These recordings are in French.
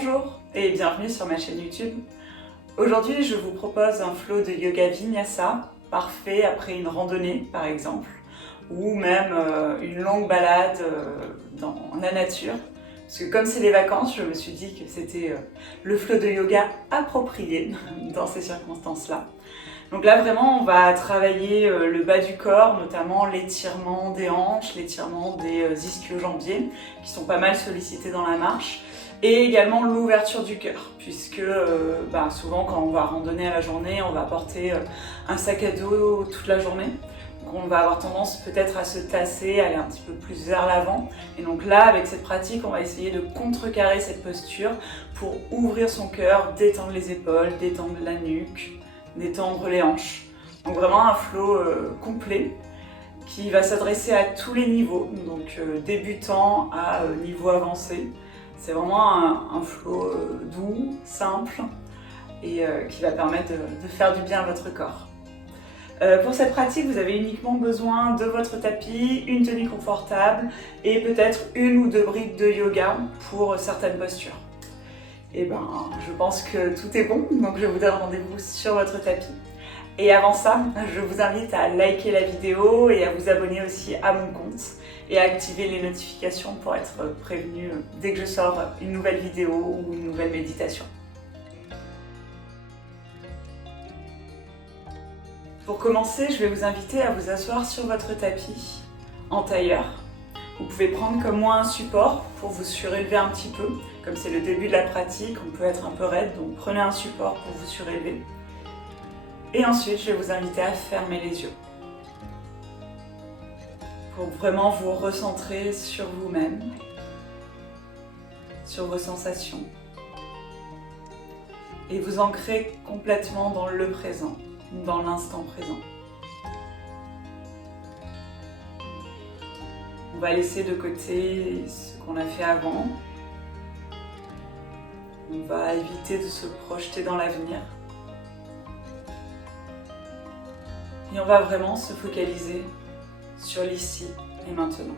Bonjour et bienvenue sur ma chaîne YouTube. Aujourd'hui, je vous propose un flow de yoga vinyasa, parfait après une randonnée par exemple, ou même une longue balade dans la nature. Parce que comme c'est les vacances, je me suis dit que c'était le flow de yoga approprié dans ces circonstances-là. Donc là vraiment on va travailler le bas du corps, notamment l'étirement des hanches, l'étirement des ischio-jambiers qui sont pas mal sollicités dans la marche, et également l'ouverture du cœur, puisque souvent quand on va randonner à la journée, on va porter un sac à dos toute la journée. Donc on va avoir tendance peut-être à se tasser, aller un petit peu plus vers l'avant. Et donc là, avec cette pratique, on va essayer de contrecarrer cette posture pour ouvrir son cœur, détendre les épaules, détendre la nuque, détendre les hanches. Donc vraiment un flow complet qui va s'adresser à tous les niveaux, donc débutant à niveau avancé. C'est vraiment un flow doux, simple et qui va permettre de faire du bien à votre corps. Pour cette pratique, vous avez uniquement besoin de votre tapis, une tenue confortable et peut-être une ou deux briques de yoga pour certaines postures. Et je pense que tout est bon, donc je vous donne rendez-vous sur votre tapis. Et avant ça, je vous invite à liker la vidéo et à vous abonner aussi à mon compte et à activer les notifications pour être prévenu dès que je sors une nouvelle vidéo ou une nouvelle méditation. Pour commencer, je vais vous inviter à vous asseoir sur votre tapis en tailleur. Vous pouvez prendre comme moi un support pour vous surélever un petit peu. Comme c'est le début de la pratique, on peut être un peu raide, donc prenez un support pour vous surélever. Et ensuite, je vais vous inviter à fermer les yeux pour vraiment vous recentrer sur vous-même, sur vos sensations et vous ancrer complètement dans le présent, dans l'instant présent. On va laisser de côté ce qu'on a fait avant. On va éviter de se projeter dans l'avenir. Et on va vraiment se focaliser sur l'ici et maintenant.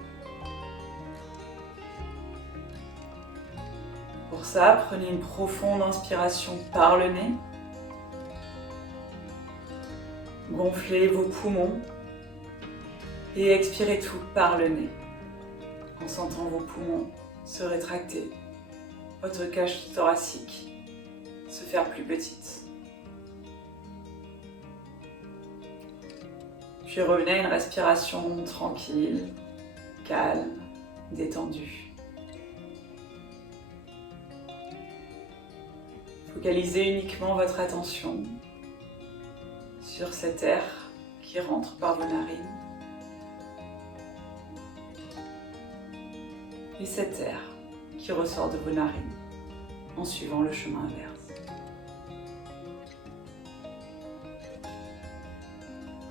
Pour ça, prenez une profonde inspiration par le nez. Gonflez vos poumons et expirez tout par le nez, en sentant vos poumons se rétracter, votre cage thoracique se faire plus petite. Puis revenez à une respiration tranquille, calme, détendue. Focalisez uniquement votre attention sur cet air qui rentre par vos narines et cet air qui ressort de vos narines en suivant le chemin inverse.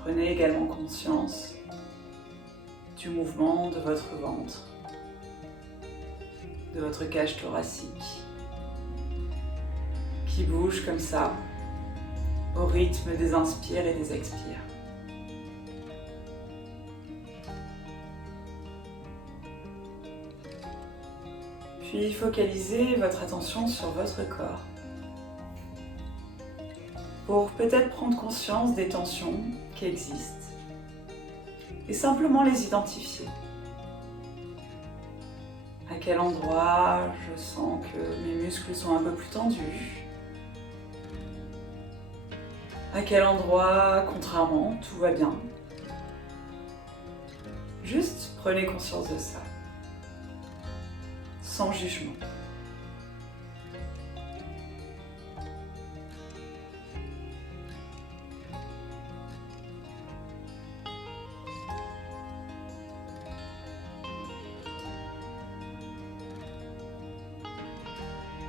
Prenez également conscience du mouvement de votre ventre, de votre cage thoracique, qui bouge comme ça, au rythme des inspires et des expires. Puis focalisez votre attention sur votre corps pour peut-être prendre conscience des tensions qui existent et simplement les identifier. À quel endroit je sens que mes muscles sont un peu plus tendus? À quel endroit, contrairement, tout va bien? Juste prenez conscience de ça, sans jugement.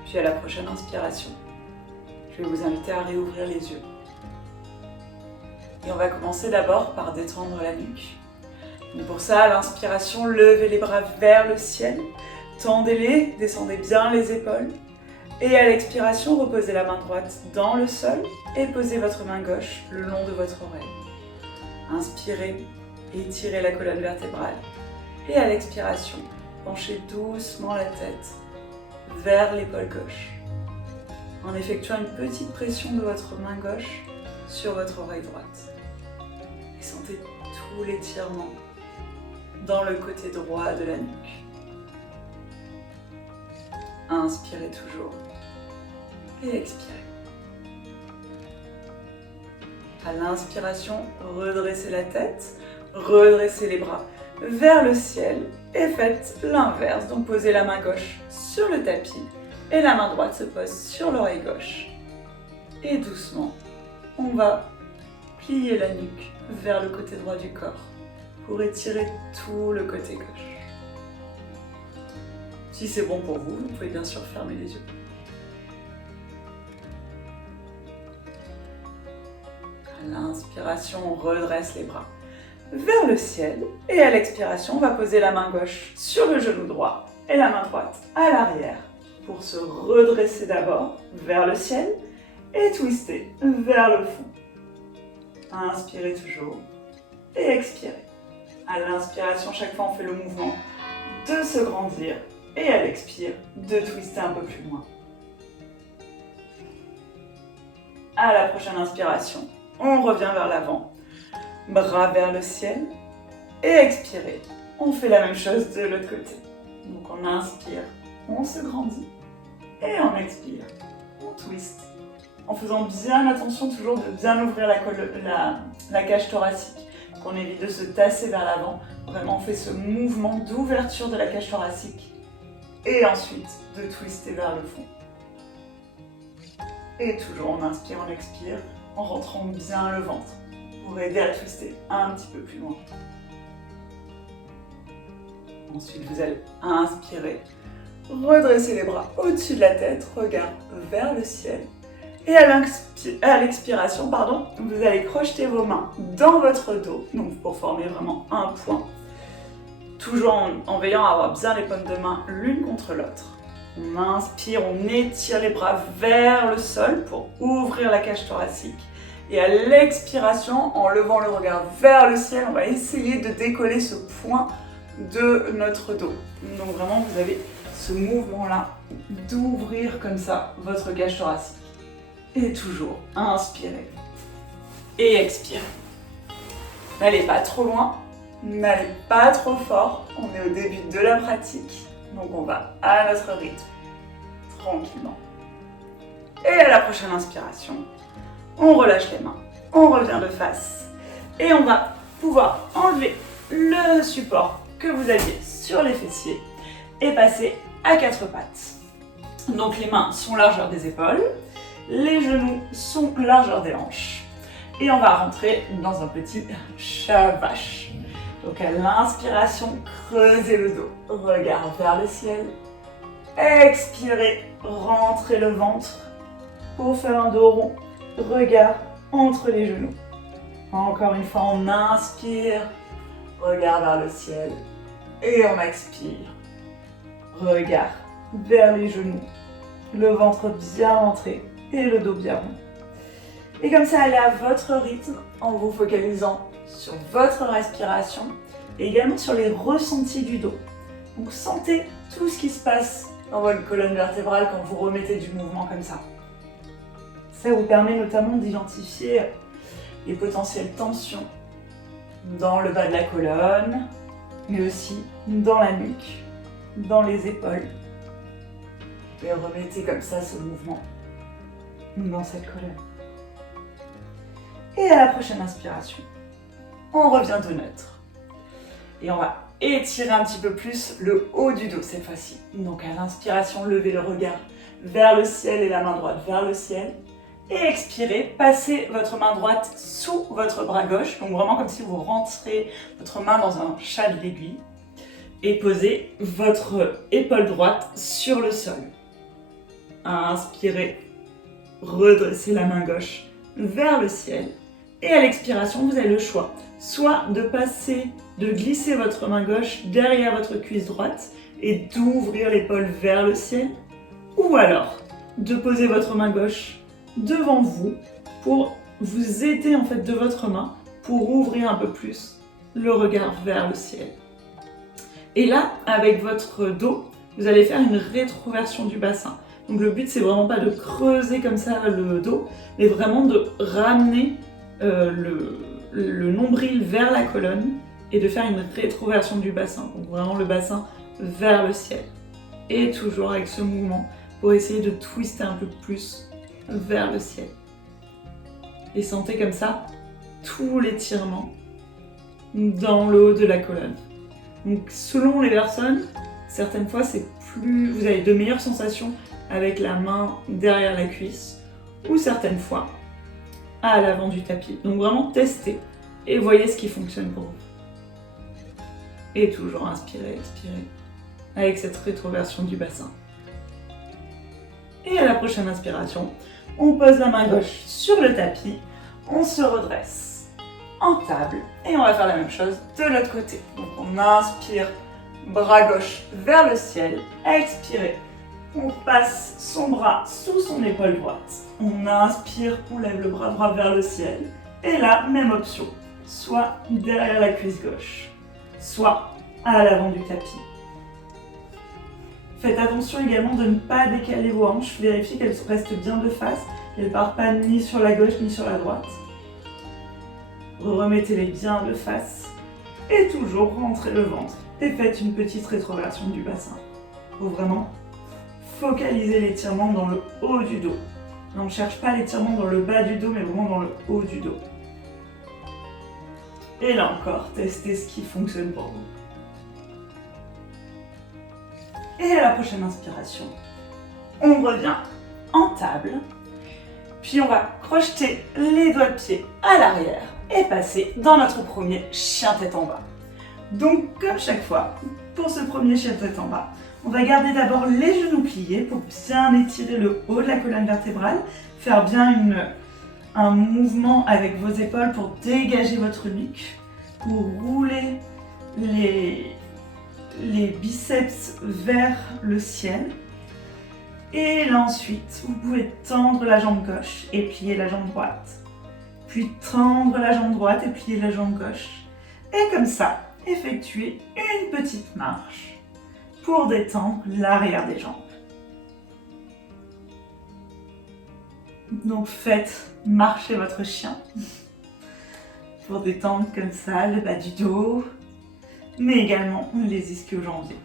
Puis à la prochaine inspiration, je vais vous inviter à réouvrir les yeux. Et on va commencer d'abord par détendre la nuque. Donc pour ça, à l'inspiration, levez les bras vers le ciel, tendez-les, descendez bien les épaules. Et à l'expiration, reposez la main droite dans le sol et posez votre main gauche le long de votre oreille. Inspirez, étirez la colonne vertébrale. Et à l'expiration, penchez doucement la tête vers l'épaule gauche, en effectuant une petite pression de votre main gauche sur votre oreille droite. Et sentez tout l'étirement dans le côté droit de la nuque. Inspirez toujours et expirez. À l'inspiration, redressez la tête, redressez les bras vers le ciel et faites l'inverse. Donc posez la main gauche sur le tapis et la main droite se pose sur l'oreille gauche. Et doucement, on va plier la nuque vers le côté droit du corps pour étirer tout le côté gauche. Si c'est bon pour vous, vous pouvez bien sûr fermer les yeux. À l'inspiration, on redresse les bras vers le ciel et à l'expiration, on va poser la main gauche sur le genou droit et la main droite à l'arrière pour se redresser d'abord vers le ciel et twister vers le fond. Inspirez toujours et expirez. À l'inspiration, chaque fois on fait le mouvement de se grandir et à l'expire, de twister un peu plus loin. À la prochaine inspiration, on revient vers l'avant, bras vers le ciel et expirez. On fait la même chose de l'autre côté. Donc on inspire, on se grandit et on expire, on twist. En faisant bien attention toujours de bien ouvrir la cage thoracique, qu'on évite de se tasser vers l'avant. Vraiment on fait ce mouvement d'ouverture de la cage thoracique et ensuite de twister vers le fond. Et toujours on inspire, on expire, en rentrant bien le ventre pour aider à twister un petit peu plus loin. Ensuite, vous allez inspirer, redresser les bras au-dessus de la tête, regard vers le ciel. Et à l'expiration, vous allez crocheter vos mains dans votre dos, donc pour former vraiment un point, toujours en veillant à avoir bien les paumes de main l'une contre l'autre. On inspire, on étire les bras vers le sol pour ouvrir la cage thoracique. Et à l'expiration, en levant le regard vers le ciel, on va essayer de décoller ce point de notre dos. Donc vraiment, vous avez ce mouvement-là d'ouvrir comme ça votre cage thoracique. Et toujours, inspirez et expirez. N'allez pas trop loin, n'allez pas trop fort. On est au début de la pratique, donc on va à notre rythme, tranquillement. Et à la prochaine inspiration, on relâche les mains, on revient de face et on va pouvoir enlever le support que vous aviez sur les fessiers et passer à quatre pattes. Donc les mains sont largeur des épaules, les genoux sont largeur des hanches et on va rentrer dans un petit chat vache. Donc à l'inspiration, creusez le dos, regard vers le ciel, expirez, rentrez le ventre pour faire un dos rond. Regard entre les genoux. Encore une fois, on inspire, regard vers le ciel. Et on expire, regard vers les genoux. Le ventre bien rentré et le dos bien rond. Et comme ça, allez à votre rythme en vous focalisant sur votre respiration et également sur les ressentis du dos. Donc sentez tout ce qui se passe dans votre colonne vertébrale quand vous remettez du mouvement comme ça. Ça vous permet notamment d'identifier les potentielles tensions dans le bas de la colonne, mais aussi dans la nuque, dans les épaules. Et remettez comme ça ce mouvement dans cette colonne. Et à la prochaine inspiration, on revient de neutre. Et on va étirer un petit peu plus le haut du dos cette fois-ci. Donc à l'inspiration, levez le regard vers le ciel et la main droite vers le ciel. Et expirez, passez votre main droite sous votre bras gauche, donc vraiment comme si vous rentrez votre main dans un chat de l'aiguille. Et posez votre épaule droite sur le sol. Inspirez, redressez la main gauche vers le ciel. Et à l'expiration, vous avez le choix, soit de glisser votre main gauche derrière votre cuisse droite et d'ouvrir l'épaule vers le ciel, ou alors de poser votre main gauche devant vous pour vous aider en fait de votre main pour ouvrir un peu plus le regard vers le ciel. Et là, avec votre dos, vous allez faire une rétroversion du bassin. Donc le but, c'est vraiment pas de creuser comme ça le dos, mais vraiment de ramener le nombril vers la colonne et de faire une rétroversion du bassin. Donc vraiment le bassin vers le ciel. Et toujours avec ce mouvement pour essayer de twister un peu plus vers le ciel. Et sentez comme ça tout l'étirement dans le haut de la colonne. Donc selon les personnes, certaines fois vous avez de meilleures sensations avec la main derrière la cuisse ou certaines fois à l'avant du tapis. Donc vraiment testez et voyez ce qui fonctionne pour vous. Et toujours inspirez, expirez avec cette rétroversion du bassin. Et à la prochaine inspiration, on pose la main gauche sur le tapis, on se redresse en table et on va faire la même chose de l'autre côté. Donc on inspire, bras gauche vers le ciel, expirez. On passe son bras sous son épaule droite. On inspire, on lève le bras droit vers le ciel. Et là, même option, soit derrière la cuisse gauche, soit à l'avant du tapis. Faites attention également de ne pas décaler vos hanches. Vérifiez qu'elles restent bien de face, qu'elles ne partent pas ni sur la gauche ni sur la droite. Remettez-les bien de face. Et toujours rentrez le ventre. Et faites une petite rétroversion du bassin. Pour vraiment focaliser l'étirement dans le haut du dos. On ne cherche pas l'étirement dans le bas du dos, mais vraiment dans le haut du dos. Et là encore, testez ce qui fonctionne pour vous. Et à la prochaine inspiration, on revient en table. Puis on va crocheter les doigts de pied à l'arrière et passer dans notre premier chien tête en bas. Donc comme chaque fois, pour ce premier chien tête en bas, on va garder d'abord les genoux pliés pour bien étirer le haut de la colonne vertébrale, faire bien un mouvement avec vos épaules pour dégager votre nuque, pour rouler les biceps vers le ciel. Et là ensuite, vous pouvez tendre la jambe gauche et plier la jambe droite. Puis tendre la jambe droite et plier la jambe gauche. Et comme ça, effectuez une petite marche pour détendre l'arrière des jambes. Donc faites marcher votre chien pour détendre comme ça le bas du dos, mais également les ischio-jambiers.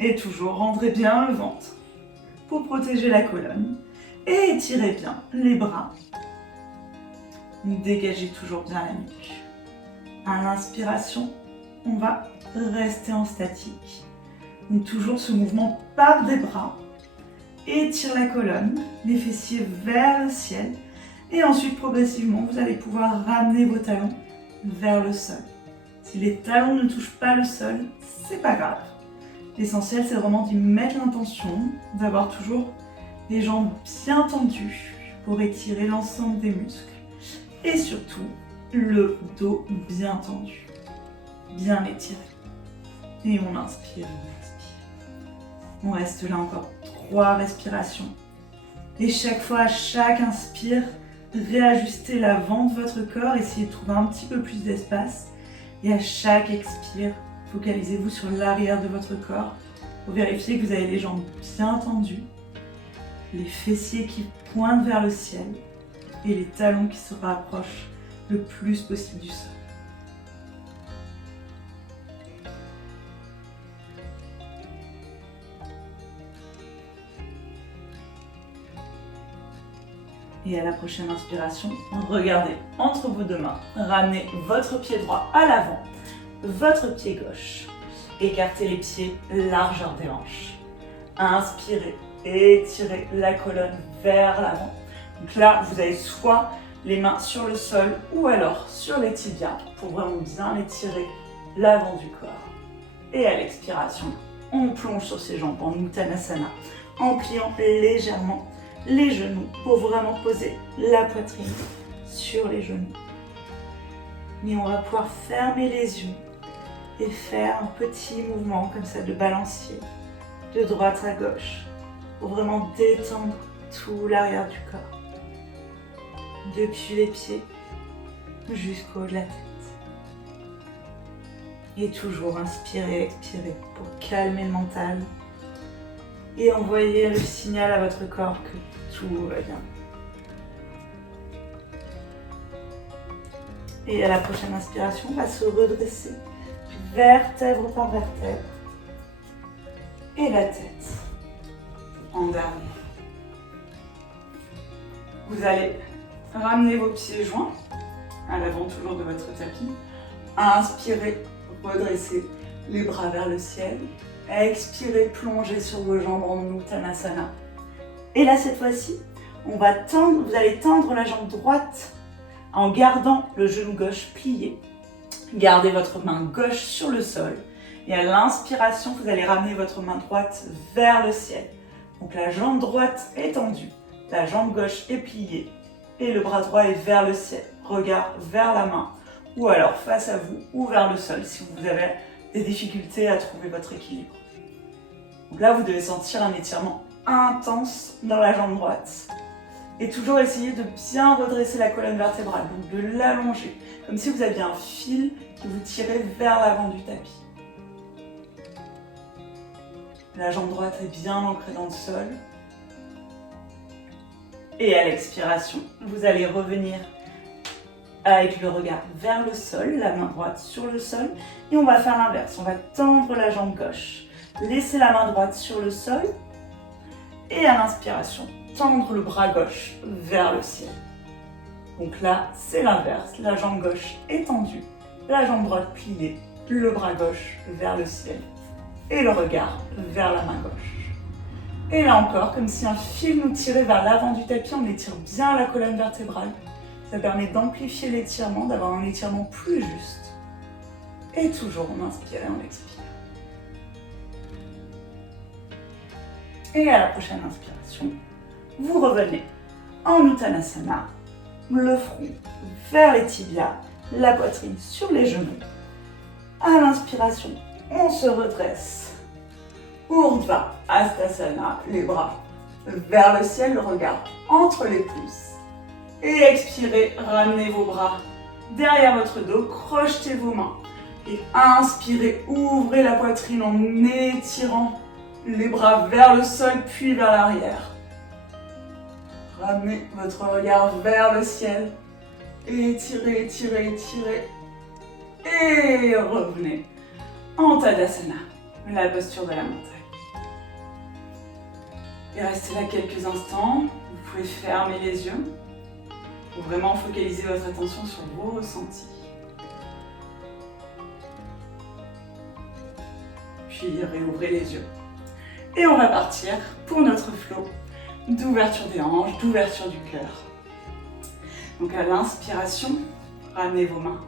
Et toujours rentrez bien le ventre pour protéger la colonne et étirez bien les bras. Dégagez toujours bien la nuque. À l'inspiration, on va rester en statique. Donc toujours ce mouvement part des bras, étire la colonne, les fessiers vers le ciel et ensuite progressivement vous allez pouvoir ramener vos talons vers le sol. Si les talons ne touchent pas le sol, c'est pas grave. L'essentiel c'est vraiment d'y mettre l'intention, d'avoir toujours les jambes bien tendues pour étirer l'ensemble des muscles et surtout le dos bien tendu, bien étiré. Et on inspire, on expire. On reste là encore 3 respirations. Et chaque fois, à chaque inspire, réajustez l'avant de votre corps, essayez de trouver un petit peu plus d'espace. Et à chaque expire, focalisez-vous sur l'arrière de votre corps pour vérifier que vous avez les jambes bien tendues, les fessiers qui pointent vers le ciel et les talons qui se rapprochent le plus possible du sol. Et à la prochaine inspiration, regardez entre vos deux mains, ramenez votre pied droit à l'avant, votre pied gauche. Écartez les pieds, largeur des hanches. Inspirez, étirez la colonne vers l'avant. Donc là, vous avez soit les mains sur le sol ou alors sur les tibias pour vraiment bien étirer l'avant du corps. Et à l'expiration, on plonge sur ses jambes en Uttanasana en pliant légèrement les genoux pour vraiment poser la poitrine sur les genoux. Et on va pouvoir fermer les yeux et faire un petit mouvement comme ça de balancier de droite à gauche pour vraiment détendre tout l'arrière du corps, depuis les pieds jusqu'au haut de la tête. Et toujours inspirez, expirez pour calmer le mental et envoyer le signal à votre corps que tout va bien. Et à la prochaine inspiration, on va se redresser vertèbre par vertèbre et la tête en dernier. Vous allez ramener vos pieds joints à l'avant toujours de votre tapis. Inspirez, redressez les bras vers le ciel. Expirez, plongez sur vos jambes en Uttanasana. Et là, cette fois-ci, vous allez tendre la jambe droite en gardant le genou gauche plié. Gardez votre main gauche sur le sol. Et à l'inspiration, vous allez ramener votre main droite vers le ciel. Donc la jambe droite est tendue, la jambe gauche est pliée et le bras droit est vers le ciel. Regard vers la main ou alors face à vous ou vers le sol si vous avez des difficultés à trouver votre équilibre. Donc là, vous devez sentir un étirement intense dans la jambe droite. Et toujours essayer de bien redresser la colonne vertébrale, donc de l'allonger, comme si vous aviez un fil qui vous tirait vers l'avant du tapis. La jambe droite est bien ancrée dans le sol. Et à l'expiration, vous allez revenir avec le regard vers le sol, la main droite sur le sol. Et on va faire l'inverse, on va tendre la jambe gauche. Laissez la main droite sur le sol. Et à l'inspiration, tendre le bras gauche vers le ciel. Donc là, c'est l'inverse. La jambe gauche est tendue, la jambe droite pliée, le bras gauche vers le ciel et le regard vers la main gauche. Et là encore, comme si un fil nous tirait vers l'avant du tapis, on étire bien la colonne vertébrale. Ça permet d'amplifier l'étirement, d'avoir un étirement plus juste. Et toujours, on inspire et on expire. Et à la prochaine inspiration, vous revenez en Uttanasana, le front vers les tibias, la poitrine sur les genoux. À l'inspiration, on se redresse. Urdhva Hastasana, les bras vers le ciel, le regard entre les pouces. Et expirez, ramenez vos bras derrière votre dos, crochetez vos mains. Et inspirez, ouvrez la poitrine en étirant les bras vers le sol puis vers l'arrière. Ramenez votre regard vers le ciel. Étirez, étirez, étirez. Et revenez en Tadasana, la posture de la montagne. Et restez là quelques instants. Vous pouvez fermer les yeux pour vraiment focaliser votre attention sur vos ressentis. Puis réouvrez les yeux. Et on va partir pour notre flow d'ouverture des hanches, d'ouverture du cœur. Donc à l'inspiration, ramenez vos mains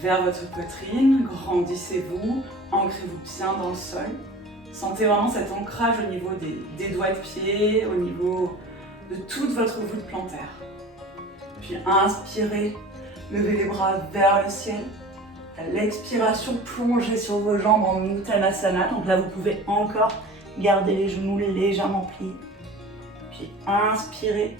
vers votre poitrine, grandissez-vous, ancrez-vous bien dans le sol. Sentez vraiment cet ancrage au niveau des doigts de pied, au niveau de toute votre voûte plantaire. Puis inspirez, levez les bras vers le ciel. À l'expiration, plongez sur vos jambes en Uttanasana. Donc là, vous pouvez encore garder les genoux légèrement pliés. Puis inspirez,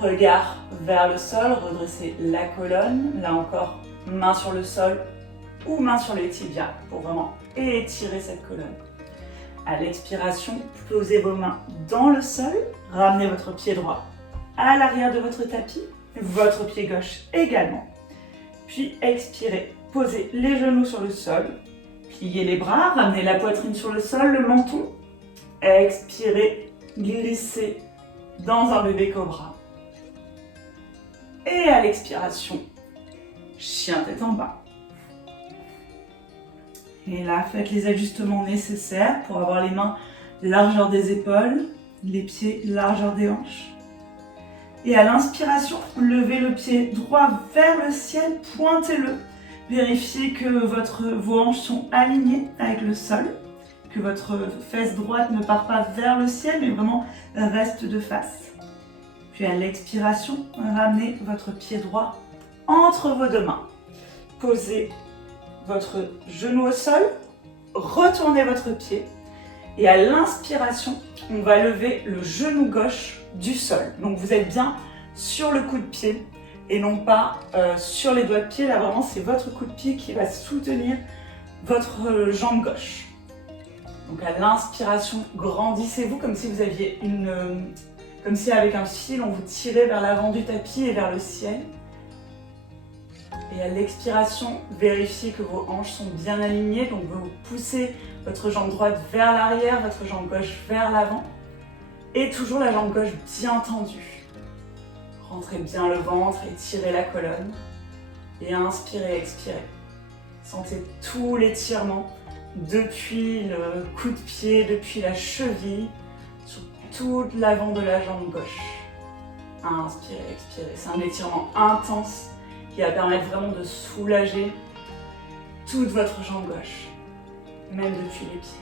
regard vers le sol, redressez la colonne. Là encore, main sur le sol ou main sur les tibias pour vraiment étirer cette colonne. À l'expiration, posez vos mains dans le sol, ramenez votre pied droit à l'arrière de votre tapis, votre pied gauche également. Puis expirez, posez les genoux sur le sol, pliez les bras, ramenez la poitrine sur le sol, le menton. Expirez, glissez dans un bébé cobra. Et à l'expiration, chien tête en bas. Et là, faites les ajustements nécessaires pour avoir les mains largeur des épaules, les pieds largeur des hanches. Et à l'inspiration, levez le pied droit vers le ciel, pointez-le. Vérifiez que vos hanches sont alignées avec le sol, que votre fesse droite ne part pas vers le ciel, mais vraiment reste de face. Puis à l'expiration, ramenez votre pied droit entre vos deux mains. Posez votre genou au sol, retournez votre pied. Et à l'inspiration, on va lever le genou gauche du sol. Donc vous êtes bien sur le coup de pied. et non pas sur les doigts de pied. Là vraiment c'est votre coup de pied qui va soutenir votre jambe gauche. Donc à l'inspiration, grandissez-vous comme si vous aviez comme si avec un fil on vous tirait vers l'avant du tapis et vers le ciel. Et à l'expiration, vérifiez que vos hanches sont bien alignées, donc vous poussez votre jambe droite vers l'arrière, votre jambe gauche vers l'avant. Et toujours la jambe gauche bien tendue. Rentrez bien le ventre, étirez la colonne. Et inspirez, expirez. Sentez tout l'étirement depuis le coup de pied, depuis la cheville, sur toute l'avant de la jambe gauche. Inspirez, expirez. C'est un étirement intense qui va permettre vraiment de soulager toute votre jambe gauche, même depuis les pieds.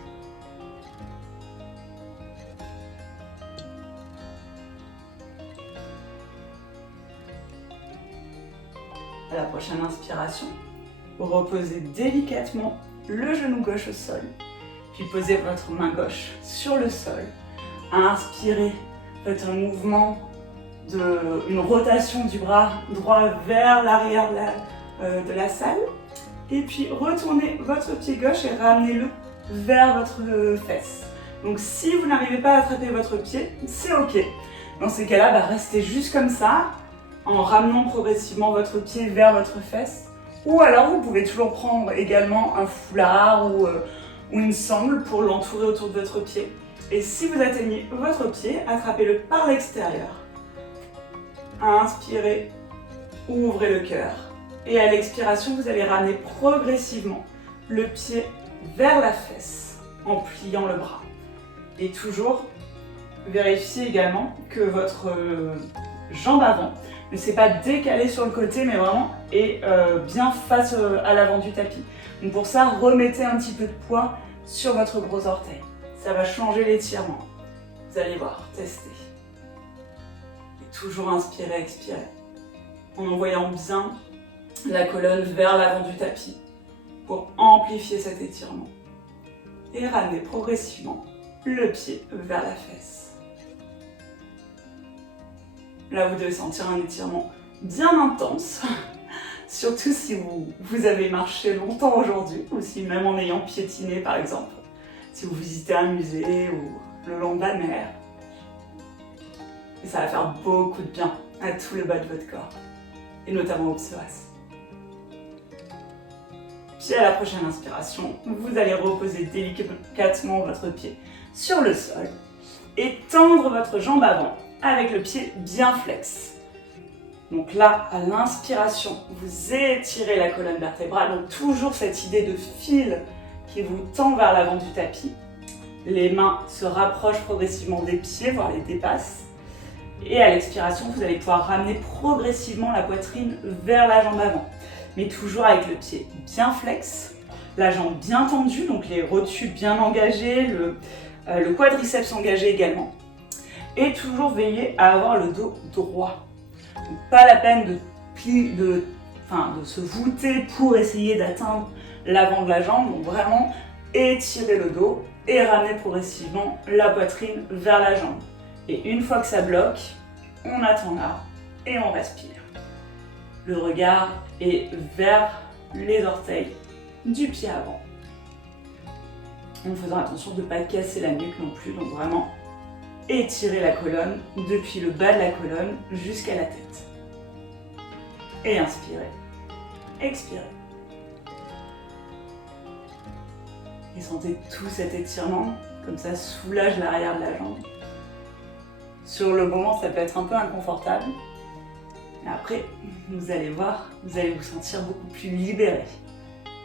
À la prochaine inspiration, reposez délicatement le genou gauche au sol, puis posez votre main gauche sur le sol. Inspirez, faites un mouvement une rotation du bras droit vers l'arrière de la salle. Et puis retournez votre pied gauche et ramenez-le vers votre fesse. Donc si vous n'arrivez pas à attraper votre pied, c'est ok. Dans ces cas-là, restez juste comme ça, en ramenant progressivement votre pied vers votre fesse. Ou alors vous pouvez toujours prendre également un foulard ou une sangle pour l'entourer autour de votre pied. Et si vous atteignez votre pied, attrapez-le par l'extérieur. Inspirez, ouvrez le cœur. Et à l'expiration, vous allez ramener progressivement le pied vers la fesse en pliant le bras. Et toujours, vérifiez également que votre jambe avant ne s'est pas décalée sur le côté, mais vraiment est bien face à l'avant du tapis. Donc pour ça, remettez un petit peu de poids sur votre gros orteil. Ça va changer l'étirement. Vous allez voir, testez. Et toujours inspirer, expirer. En envoyant bien la colonne vers l'avant du tapis pour amplifier cet étirement. Et ramener progressivement le pied vers la fesse. Là, vous devez sentir un étirement bien intense, surtout si vous avez marché longtemps aujourd'hui, ou si même en ayant piétiné par exemple, si vous visitez un musée ou le long de la mer. Et ça va faire beaucoup de bien à tout le bas de votre corps, et notamment au psoas. Puis à la prochaine inspiration, vous allez reposer délicatement votre pied sur le sol et tendre votre jambe avant avec le pied bien flex. Donc là, à l'inspiration, vous étirez la colonne vertébrale, donc toujours cette idée de fil qui vous tend vers l'avant du tapis. Les mains se rapprochent progressivement des pieds, voire les dépassent. Et à l'expiration, vous allez pouvoir ramener progressivement la poitrine vers la jambe avant. Mais toujours avec le pied bien flex, la jambe bien tendue, donc les rotules bien engagées, le quadriceps engagé également. Et toujours veiller à avoir le dos droit. Donc, pas la peine de se voûter pour essayer d'atteindre l'avant de la jambe. Donc vraiment étirer le dos et ramener progressivement la poitrine vers la jambe. Et une fois que ça bloque, on attend là et on respire. Le regard est vers les orteils du pied avant. En faisant attention de ne pas casser la nuque non plus, donc vraiment étirer la colonne depuis le bas de la colonne jusqu'à la tête. Et inspirez, expirez. Et sentez tout cet étirement, comme ça soulage l'arrière de la jambe. Sur le moment, ça peut être un peu inconfortable. Mais après, vous allez voir, vous allez vous sentir beaucoup plus libéré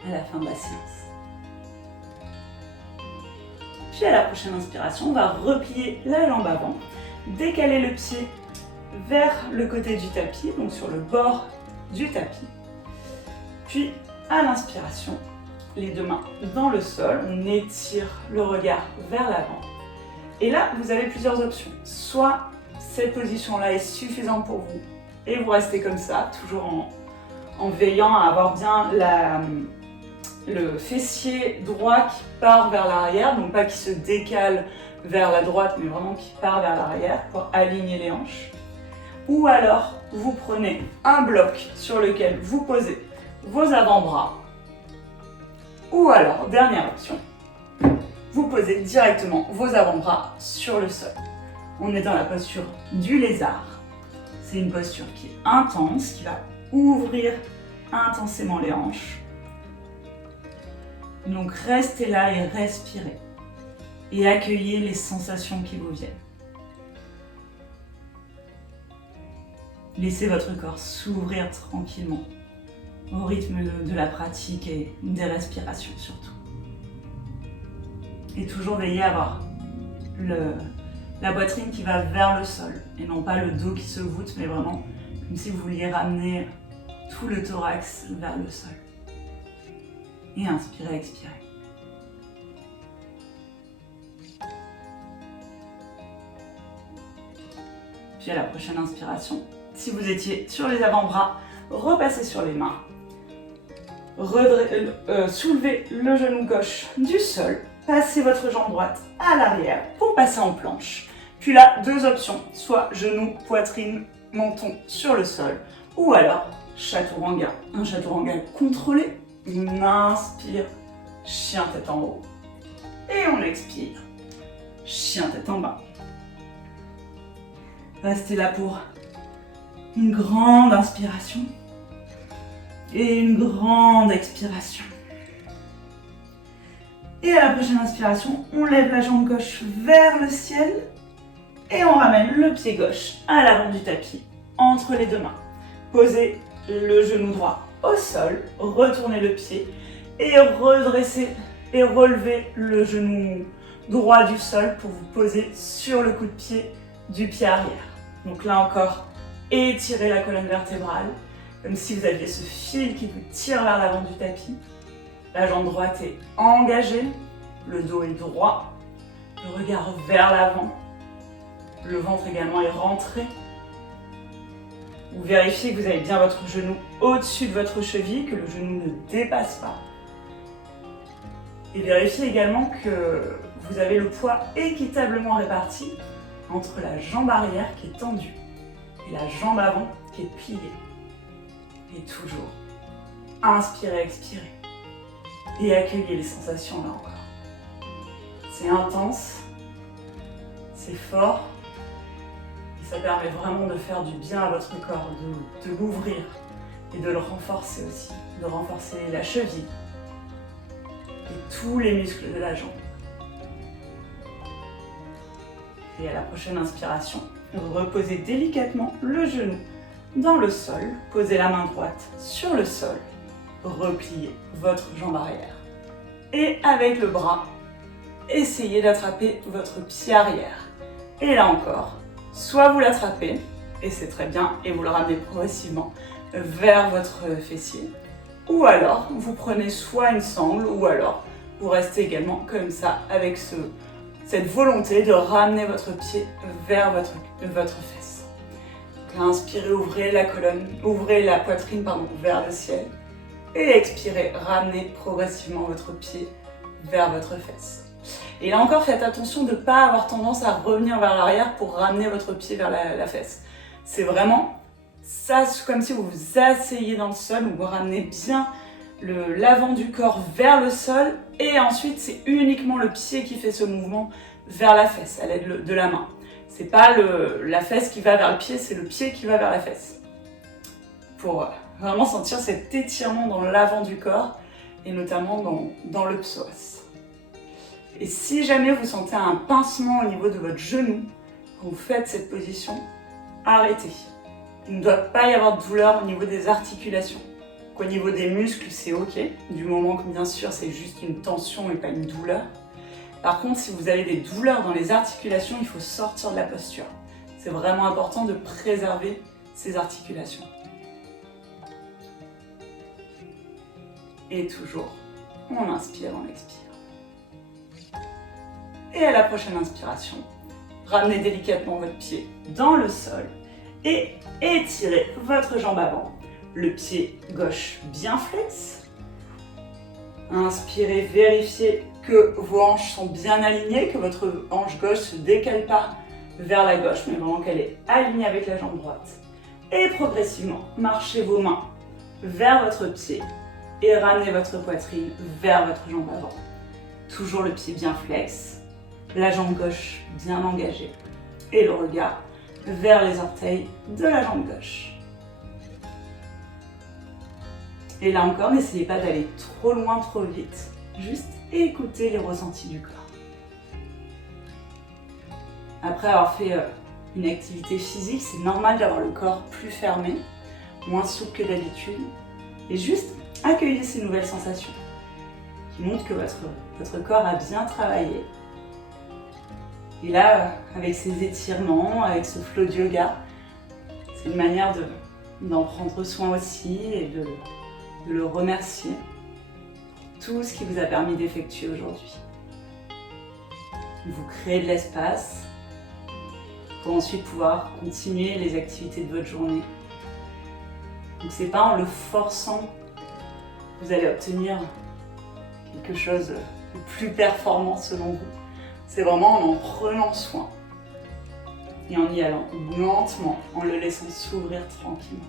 à la fin de la séance. Puis à la prochaine inspiration, on va replier la jambe avant, décaler le pied vers le côté du tapis, donc sur le bord du tapis. Puis à l'inspiration, les deux mains dans le sol, on étire le regard vers l'avant. Et là, vous avez plusieurs options. Soit cette position-là est suffisante pour vous et vous restez comme ça, toujours en veillant à avoir bien le fessier droit qui part vers l'arrière, donc pas qui se décale vers la droite, mais vraiment qui part vers l'arrière pour aligner les hanches. Ou alors, vous prenez un bloc sur lequel vous posez vos avant-bras. Ou alors, dernière option, vous posez directement vos avant-bras sur le sol. On est dans la posture du lézard. C'est une posture qui est intense, qui va ouvrir intensément les hanches. Donc restez là et respirez. Et accueillez les sensations qui vous viennent. Laissez votre corps s'ouvrir tranquillement au rythme de la pratique et des respirations surtout. Et toujours veillez à avoir la poitrine qui va vers le sol et non pas le dos qui se voûte, mais vraiment comme si vous vouliez ramener tout le thorax vers le sol. Et inspirez, expirez. Puis à la prochaine inspiration, si vous étiez sur les avant-bras, repassez sur les mains. Soulevez le genou gauche du sol. Passez votre jambe droite à l'arrière pour passer en planche. Puis là, deux options, soit genou, poitrine, menton sur le sol, ou alors chaturanga. Un chaturanga contrôlé. On inspire, chien tête en haut. Et on expire, chien tête en bas. Restez là pour une grande inspiration et une grande expiration. Et à la prochaine inspiration, on lève la jambe gauche vers le ciel et on ramène le pied gauche à l'avant du tapis, entre les deux mains. Posez le genou droit au sol, retournez le pied et redressez et relevez le genou droit du sol pour vous poser sur le coup de pied du pied arrière. Donc là encore, étirez la colonne vertébrale, comme si vous aviez ce fil qui vous tire vers l'avant du tapis. La jambe droite est engagée, le dos est droit, le regard vers l'avant, le ventre également est rentré. Vous vérifiez que vous avez bien votre genou au-dessus de votre cheville, que le genou ne dépasse pas. Et vérifiez également que vous avez le poids équitablement réparti entre la jambe arrière qui est tendue et la jambe avant qui est pliée. Et toujours, inspirez, expirez. Et accueillez les sensations là encore. C'est intense, c'est fort, et ça permet vraiment de faire du bien à votre corps, de l'ouvrir et de le renforcer aussi, de renforcer la cheville et tous les muscles de la jambe. Et à la prochaine inspiration, reposez délicatement le genou dans le sol, posez la main droite sur le sol, repliez votre jambe arrière. Et avec le bras, essayez d'attraper votre pied arrière. Et là encore, soit vous l'attrapez, et c'est très bien, et vous le ramenez progressivement vers votre fessier, ou alors vous prenez soit une sangle, ou alors vous restez également comme ça, avec cette volonté de ramener votre pied vers votre fesse. Donc là, inspirez, ouvrez la colonne, ouvrez la poitrine vers le ciel. Et expirez, ramenez progressivement votre pied vers votre fesse. Et là encore, faites attention de ne pas avoir tendance à revenir vers l'arrière pour ramener votre pied vers la fesse. C'est vraiment ça, comme si vous vous asseyez dans le sol, où vous ramenez bien l'avant du corps vers le sol, et ensuite c'est uniquement le pied qui fait ce mouvement vers la fesse à l'aide de la main. C'est pas la fesse qui va vers le pied, c'est le pied qui va vers la fesse. Pour vraiment sentir cet étirement dans l'avant du corps et notamment dans le psoas. Et si jamais vous sentez un pincement au niveau de votre genou quand vous faites cette position, arrêtez. Il ne doit pas y avoir de douleur au niveau des articulations. Au niveau des muscles, c'est ok, du moment que bien sûr c'est juste une tension et pas une douleur. Par contre, si vous avez des douleurs dans les articulations, il faut sortir de la posture. C'est vraiment important de préserver ces articulations. Et toujours, on inspire, on expire. Et à la prochaine inspiration, ramenez délicatement votre pied dans le sol et étirez votre jambe avant. Le pied gauche bien flex. Inspirez, vérifiez que vos hanches sont bien alignées, que votre hanche gauche ne se décale pas vers la gauche, mais vraiment qu'elle est alignée avec la jambe droite. Et progressivement, marchez vos mains vers votre pied et ramenez votre poitrine vers votre jambe avant. Toujours le pied bien flex, la jambe gauche bien engagée et le regard vers les orteils de la jambe gauche. Et là encore, n'essayez pas d'aller trop loin, trop vite, juste écoutez les ressentis du corps. Après avoir fait une activité physique, c'est normal d'avoir le corps plus fermé, moins souple que d'habitude, et juste accueillez ces nouvelles sensations qui montrent que votre corps a bien travaillé. Et là, avec ces étirements, avec ce flow de yoga, c'est une manière d'en prendre soin aussi et de le remercier pour tout ce qui vous a permis d'effectuer aujourd'hui. Vous créez de l'espace pour ensuite pouvoir continuer les activités de votre journée. Donc c'est pas en le forçant que vous allez obtenir quelque chose de plus performant selon vous. C'est vraiment en prenant soin et en y allant lentement, en le laissant s'ouvrir tranquillement.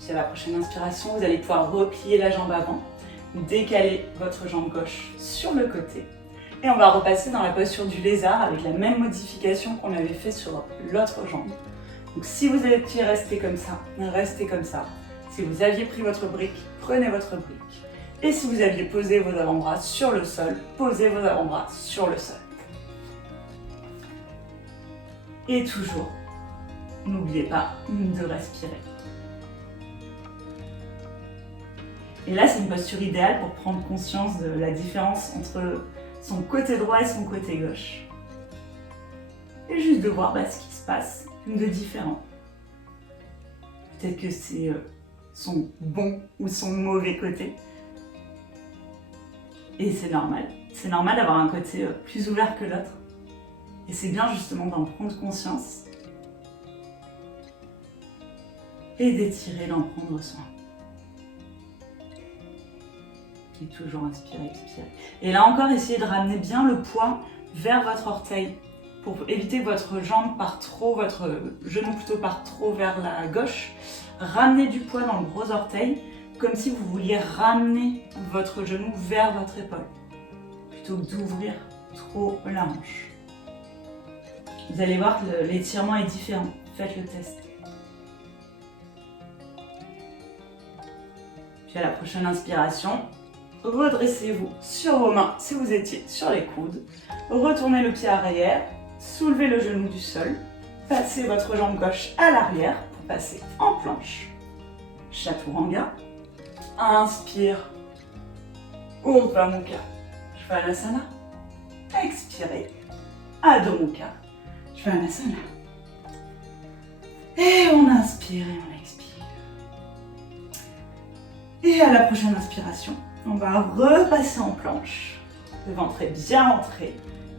Puis à la prochaine inspiration, vous allez pouvoir replier la jambe avant, décaler votre jambe gauche sur le côté. Et on va repasser dans la posture du lézard avec la même modification qu'on avait fait sur l'autre jambe. Donc si vous étiez resté comme ça, restez comme ça. Si vous aviez pris votre brique, prenez votre brique. Et si vous aviez posé vos avant-bras sur le sol, posez vos avant-bras sur le sol. Et toujours, n'oubliez pas de respirer. Et là, c'est une posture idéale pour prendre conscience de la différence entre son côté droit et son côté gauche. Et juste de voir ce qui se passe de différent. Peut-être que c'est son bon ou son mauvais côté. Et c'est normal. C'est normal d'avoir un côté plus ouvert que l'autre. Et c'est bien justement d'en prendre conscience et d'étirer, d'en prendre soin. Et toujours inspirer, expirer. Et là encore, essayez de ramener bien le poids vers votre orteil pour éviter que votre jambe parte trop, votre genou plutôt parte trop vers la gauche. Ramenez du poids dans le gros orteil, comme si vous vouliez ramener votre genou vers votre épaule, plutôt que d'ouvrir trop la hanche. Vous allez voir que l'étirement est différent. Faites le test. Puis à la prochaine inspiration, redressez-vous sur vos mains si vous étiez sur les coudes. Retournez le pied arrière, soulevez le genou du sol, passez votre jambe gauche à l'arrière pour passer en planche. Chaturanga. Inspire, Urdhva Mukha, Svanasana. Expirez, Adho Mukha, Svanasana. Et on inspire et on expire. Et à la prochaine inspiration, on va repasser en planche. Le ventre est bien rentré,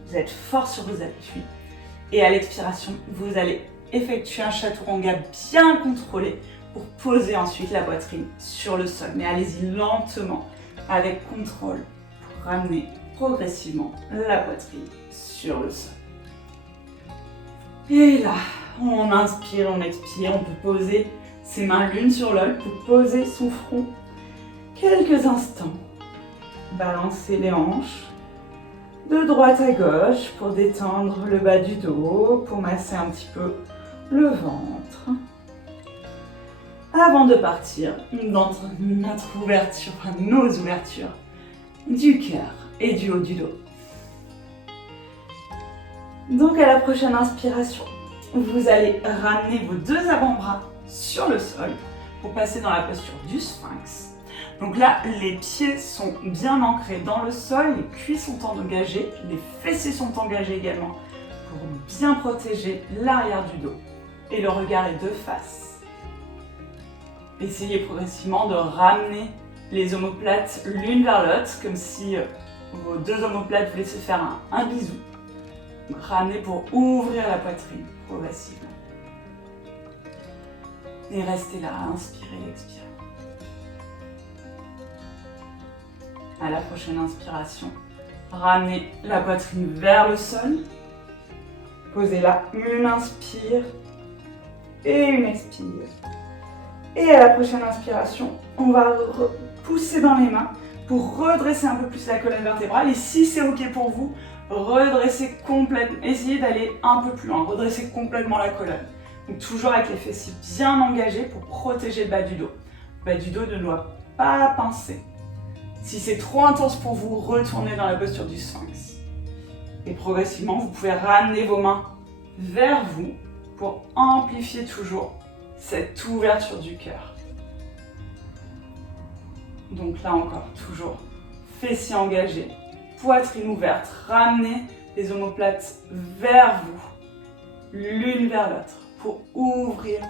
vous êtes fort sur vos appuis. Et à l'expiration, vous allez effectuer un chaturanga bien contrôlé pour poser ensuite la poitrine sur le sol. Mais allez-y lentement, avec contrôle, pour ramener progressivement la poitrine sur le sol. Et là, on inspire, on expire, on peut poser ses mains l'une sur l'autre pour poser son front quelques instants. Balancez les hanches de droite à gauche pour détendre le bas du dos, pour masser un petit peu le ventre. Avant de partir dans notre ouverture, nos ouvertures du cœur et du haut du dos. Donc à la prochaine inspiration, vous allez ramener vos deux avant-bras sur le sol pour passer dans la posture du sphinx. Donc là, les pieds sont bien ancrés dans le sol, les cuisses sont engagées, les fessiers sont engagés également pour bien protéger l'arrière du dos. Et le regard est de face. Essayez progressivement de ramener les omoplates l'une vers l'autre, comme si vos deux omoplates voulaient se faire un bisou. Donc ramenez pour ouvrir la poitrine progressivement. Et restez là, inspirez, expirez. À la prochaine inspiration, Ramenez la poitrine vers le sol. Posez là une inspire et une expire. Et à la prochaine inspiration, on va pousser dans les mains pour redresser un peu plus la colonne vertébrale. Et si c'est OK pour vous, redressez complètement, essayez d'aller un peu plus loin, redressez complètement la colonne. Donc toujours avec les fessiers bien engagés pour protéger le bas du dos. Le bas du dos ne doit pas pincer. Si c'est trop intense pour vous, retournez dans la posture du sphinx. Et progressivement, vous pouvez ramener vos mains vers vous pour amplifier toujours cette ouverture du cœur. Donc là encore, toujours fessiers engagés, poitrine ouverte, ramenez les omoplates vers vous, l'une vers l'autre, pour ouvrir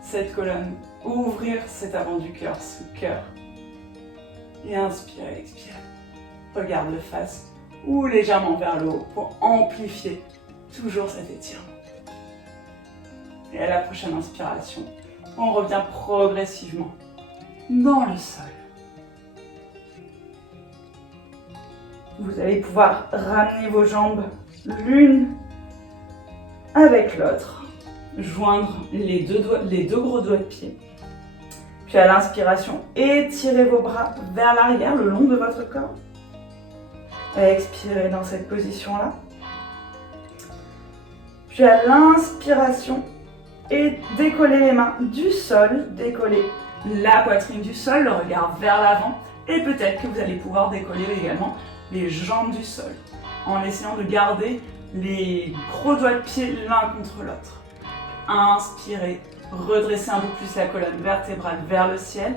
cette colonne, ouvrir cet avant du cœur, ce cœur. Et inspirez, expirez. Regardez de face ou légèrement vers le haut pour amplifier toujours cet étirement. Et à la prochaine inspiration, on revient progressivement dans le sol. Vous allez pouvoir ramener vos jambes l'une avec l'autre, joindre les deux gros doigts de pied. Puis à l'inspiration, étirez vos bras vers l'arrière, le long de votre corps. Expirez dans cette position-là. Puis à l'inspiration, et décollez les mains du sol, décollez la poitrine du sol, le regard vers l'avant. Et peut-être que vous allez pouvoir décoller également les jambes du sol, en essayant de garder les gros doigts de pied l'un contre l'autre. Inspirez. Redressez un peu plus la colonne vertébrale vers le ciel.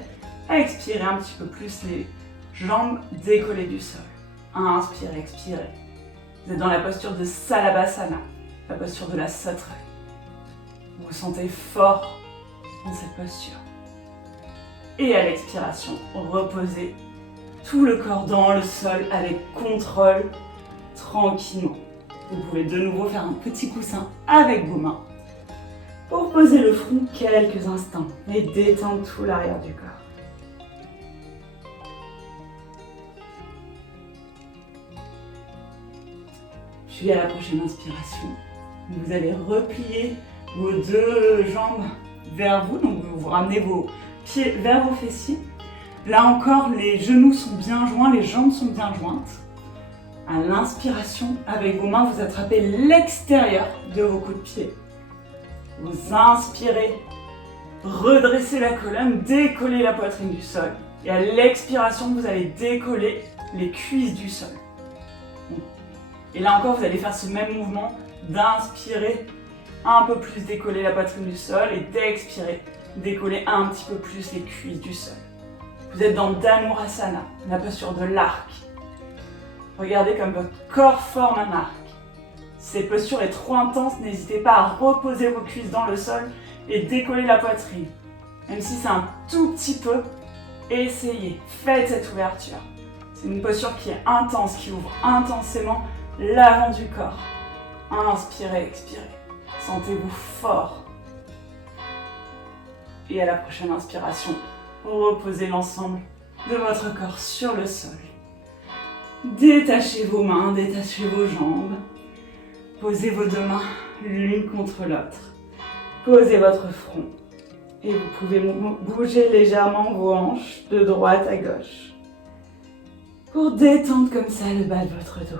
Expirez un petit peu plus les jambes décollées du sol. Inspirez, expirez. Vous êtes dans la posture de Salabhasana, la posture de la sauterelle. Vous vous sentez fort dans cette posture. Et à l'expiration, reposez tout le corps dans le sol avec contrôle, tranquillement. Vous pouvez de nouveau faire un petit coussin avec vos mains pour poser le front quelques instants et détendre tout l'arrière du corps. Puis à la prochaine inspiration, vous allez replier vos deux jambes vers vous, donc vous ramenez vos pieds vers vos fessiers. Là encore, les genoux sont bien joints, les jambes sont bien jointes. À l'inspiration, avec vos mains, vous attrapez l'extérieur de vos coudes de pied. Vous inspirez, redressez la colonne, décollez la poitrine du sol. Et à l'expiration, vous allez décoller les cuisses du sol. Et là encore, vous allez faire ce même mouvement d'inspirer, un peu plus décoller la poitrine du sol et d'expirer, décoller un petit peu plus les cuisses du sol. Vous êtes dans Dhanurasana, la posture de l'arc. Regardez comme votre corps forme un arc. Si cette posture est trop intense, n'hésitez pas à reposer vos cuisses dans le sol et décoller la poitrine. Même si c'est un tout petit peu, essayez, faites cette ouverture. C'est une posture qui est intense, qui ouvre intensément l'avant du corps. Inspirez, expirez. Sentez-vous fort. Et à la prochaine inspiration, reposez l'ensemble de votre corps sur le sol. Détachez vos mains, détachez vos jambes. Posez vos deux mains l'une contre l'autre. Posez votre front. Et vous pouvez bouger légèrement vos hanches de droite à gauche. Pour détendre comme ça le bas de votre dos.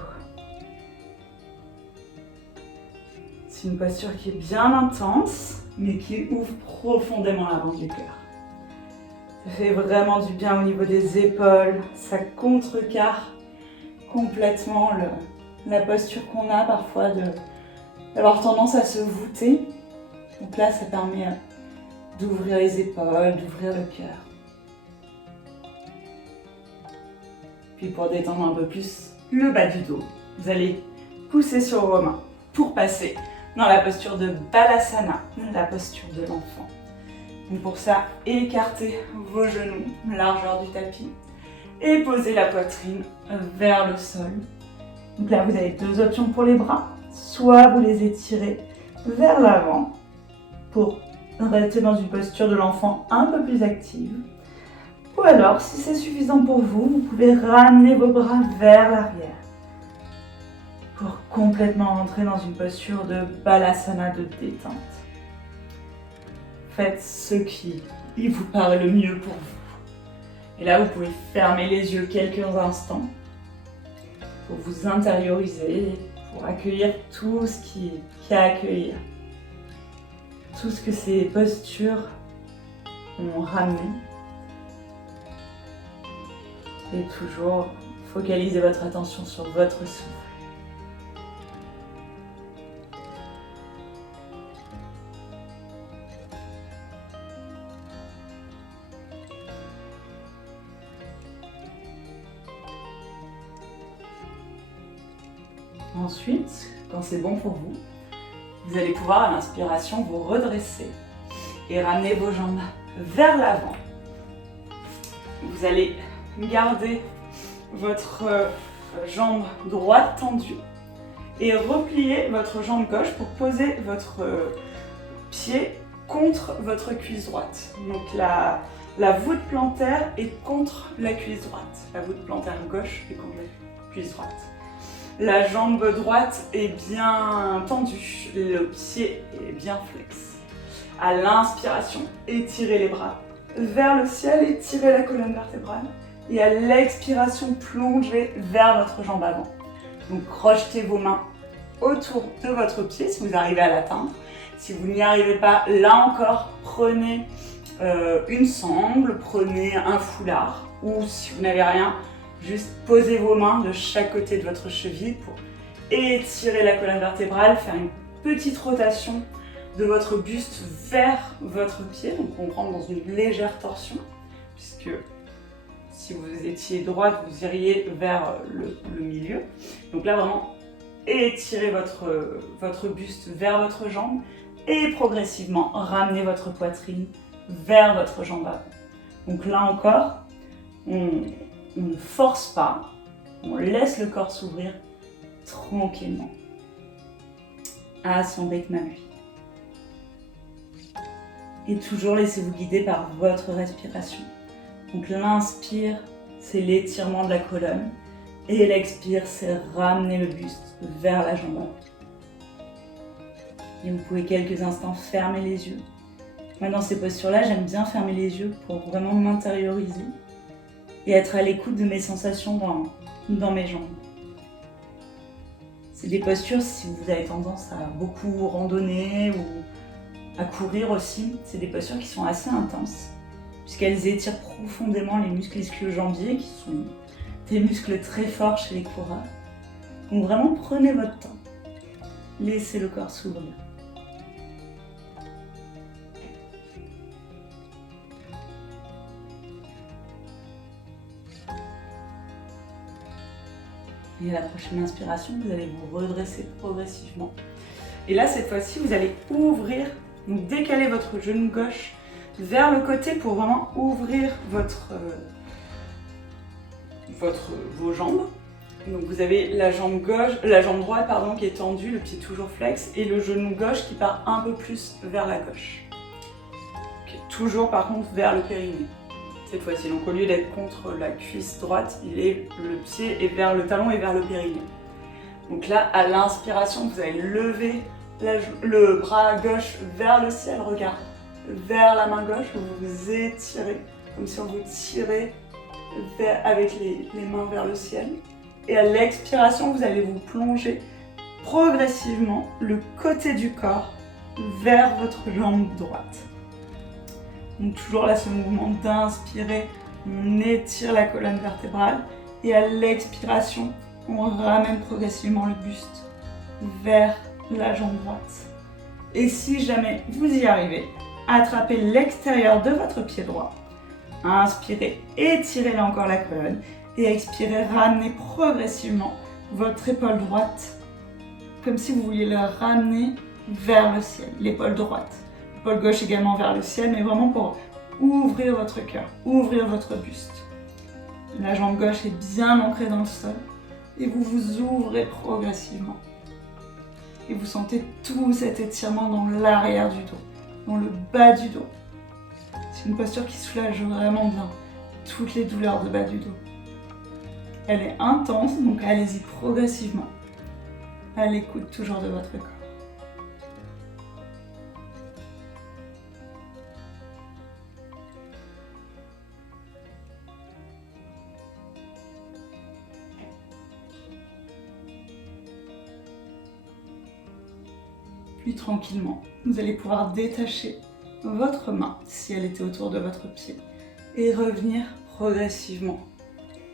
C'est une posture qui est bien intense, mais qui ouvre profondément l'avant du cœur. Ça fait vraiment du bien au niveau des épaules. Ça contrecarre complètement la posture qu'on a parfois d'avoir tendance à se voûter. Donc là, ça permet d'ouvrir les épaules, d'ouvrir le cœur. Puis pour détendre un peu plus le bas du dos, vous allez pousser sur vos mains pour passer dans la posture de Balasana, la posture de l'enfant. Donc pour ça, écartez vos genoux, largeur du tapis, et posez la poitrine vers le sol. Donc là, vous avez deux options pour les bras. Soit vous les étirez vers l'avant pour rester dans une posture de l'enfant un peu plus active. Ou alors, si c'est suffisant pour vous, vous pouvez ramener vos bras vers l'arrière. complètement rentrer dans une posture de balasana, de détente. Faites ce qui vous paraît le mieux pour vous. Et là, vous pouvez fermer les yeux quelques instants pour vous intérioriser, pour accueillir tout ce qui est à accueillir. Tout ce que ces postures ont ramené. Et toujours focalisez votre attention sur votre souffle. Ensuite, quand c'est bon pour vous, vous allez pouvoir à l'inspiration vous redresser et ramener vos jambes vers l'avant. Vous allez garder votre jambe droite tendue et replier votre jambe gauche pour poser votre pied contre votre cuisse droite. Donc la voûte plantaire est contre la cuisse droite. La voûte plantaire gauche est contre la cuisse droite. La jambe droite est bien tendue, le pied est bien flex. À l'inspiration, étirez les bras vers le ciel, étirez la colonne vertébrale. Et à l'expiration, plongez vers votre jambe avant. Donc crochetez vos mains autour de votre pied si vous arrivez à l'atteindre. Si vous n'y arrivez pas, là encore, prenez une sangle, prenez un foulard. Ou si vous n'avez rien, juste posez vos mains de chaque côté de votre cheville pour étirer la colonne vertébrale, faire une petite rotation de votre buste vers votre pied. Donc on rentre dans une légère torsion, puisque si vous étiez droite, vous iriez vers le milieu. Donc là vraiment, étirez votre buste vers votre jambe et progressivement ramenez votre poitrine vers votre jambe avant. Donc là encore, on ne force pas, on laisse le corps s'ouvrir tranquillement à son rythme à lui. Et toujours laissez-vous guider par votre respiration. Donc l'inspire, c'est l'étirement de la colonne et l'expire, c'est ramener le buste vers la jambe avant. Et vous pouvez quelques instants fermer les yeux. Moi dans ces postures-là, j'aime bien fermer les yeux pour vraiment m'intérioriser et être à l'écoute de mes sensations dans mes jambes. C'est des postures, si vous avez tendance à beaucoup randonner ou à courir aussi, c'est des postures qui sont assez intenses, puisqu'elles étirent profondément les muscles ischio-jambiers, qui sont des muscles très forts chez les coureurs. Donc vraiment, prenez votre temps. Laissez le corps s'ouvrir. Et à la prochaine inspiration, vous allez vous redresser progressivement. Et là, cette fois-ci, vous allez ouvrir, donc décaler votre genou gauche vers le côté pour vraiment ouvrir vos jambes. Donc vous avez la jambe droite qui est tendue, le pied toujours flex, et le genou gauche qui part un peu plus vers la gauche. Okay. Toujours par contre vers le périnée. Cette fois-ci, donc au lieu d'être contre la cuisse droite, le pied est vers le talon et vers le périnée. Donc là, à l'inspiration, vous allez lever le bras gauche vers le ciel, regardez, vers la main gauche, vous vous étirez, comme si on vous tirait avec les mains vers le ciel. Et à l'expiration, vous allez vous plonger progressivement le côté du corps vers votre jambe droite. Donc toujours là, ce mouvement d'inspirer, on étire la colonne vertébrale et à l'expiration, on ramène progressivement le buste vers la jambe droite. Et si jamais vous y arrivez, attrapez l'extérieur de votre pied droit. Inspirez, étirez là encore la colonne et expirez, ramenez progressivement votre épaule droite comme si vous vouliez la ramener vers le ciel, l'épaule droite. L'épaule gauche également vers le ciel, mais vraiment pour ouvrir votre cœur, ouvrir votre buste. La jambe gauche est bien ancrée dans le sol et vous vous ouvrez progressivement. Et vous sentez tout cet étirement dans l'arrière du dos, dans le bas du dos. C'est une posture qui soulage vraiment bien toutes les douleurs de bas du dos. Elle est intense, donc allez-y progressivement. à l'écoute toujours de votre corps. Puis tranquillement, vous allez pouvoir détacher votre main si elle était autour de votre pied et revenir progressivement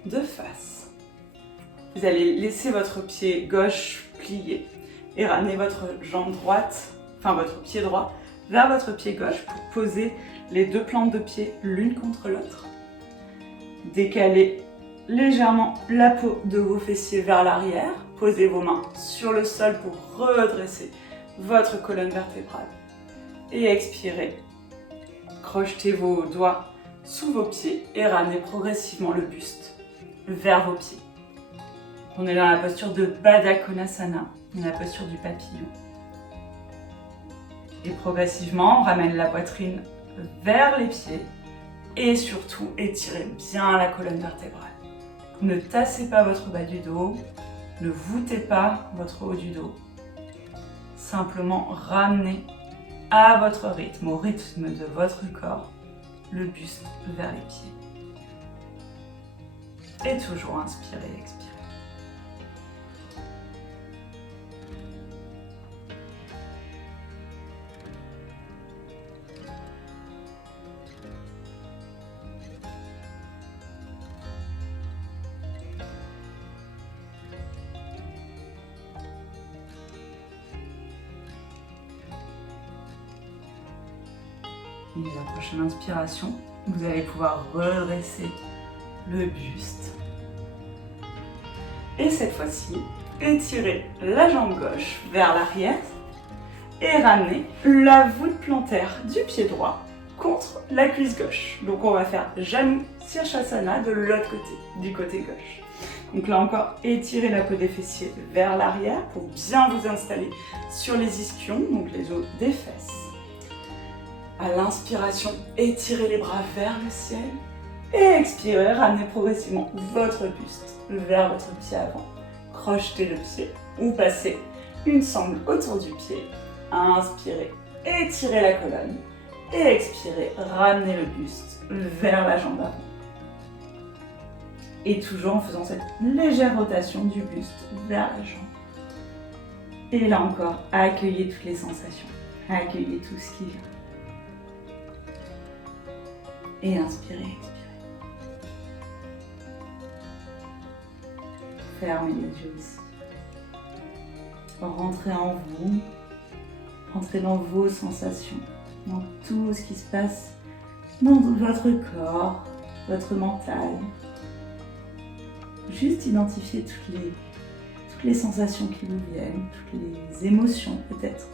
de face. Vous allez laisser votre pied gauche plié et ramener votre jambe droite, enfin votre pied droit, vers votre pied gauche pour poser les deux plantes de pied l'une contre l'autre. Décalez légèrement la peau de vos fessiers vers l'arrière. Posez vos mains sur le sol pour redresser votre colonne vertébrale. Et expirez. Crochetez vos doigts sous vos pieds et ramenez progressivement le buste vers vos pieds. On est dans la posture de Baddha Konasana, la posture du papillon. Et progressivement, on ramène la poitrine vers les pieds et surtout étirez bien la colonne vertébrale. Ne tassez pas votre bas du dos, ne voûtez pas votre haut du dos. Simplement ramenez à votre rythme, au rythme de votre corps, le buste vers les pieds. Et toujours inspirez et expirez. Et la prochaine inspiration, vous allez pouvoir redresser le buste. Et cette fois-ci, étirez la jambe gauche vers l'arrière et ramenez la voûte plantaire du pied droit contre la cuisse gauche. Donc on va faire Janu Sirsasana de l'autre côté, du côté gauche. Donc là encore, étirez la peau des fessiers vers l'arrière pour bien vous installer sur les ischions, donc les os des fesses. À l'inspiration, étirez les bras vers le ciel et expirez, ramenez progressivement votre buste vers votre pied avant. Crochetez le pied ou passez une sangle autour du pied. Inspirez, étirez la colonne et expirez, ramenez le buste vers la jambe avant. Et toujours en faisant cette légère rotation du buste vers la jambe. Et là encore, accueillez toutes les sensations, accueillez tout ce qui vient. Et inspirez, expirez. Fermez les yeux aussi. Rentrez en vous, rentrez dans vos sensations, dans tout ce qui se passe dans votre corps, votre mental. Juste identifiez toutes les sensations qui vous viennent, toutes les émotions peut-être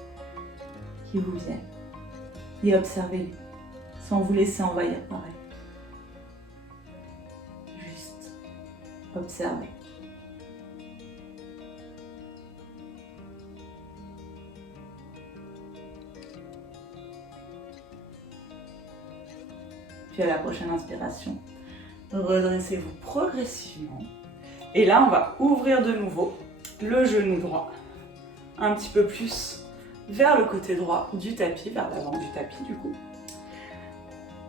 qui vous viennent. Et observez-les. Sans vous laisser envahir par elle. Juste observez. Puis à la prochaine inspiration, redressez-vous progressivement. Et là, on va ouvrir de nouveau le genou droit, un petit peu plus vers le côté droit du tapis, vers l'avant du tapis du coup.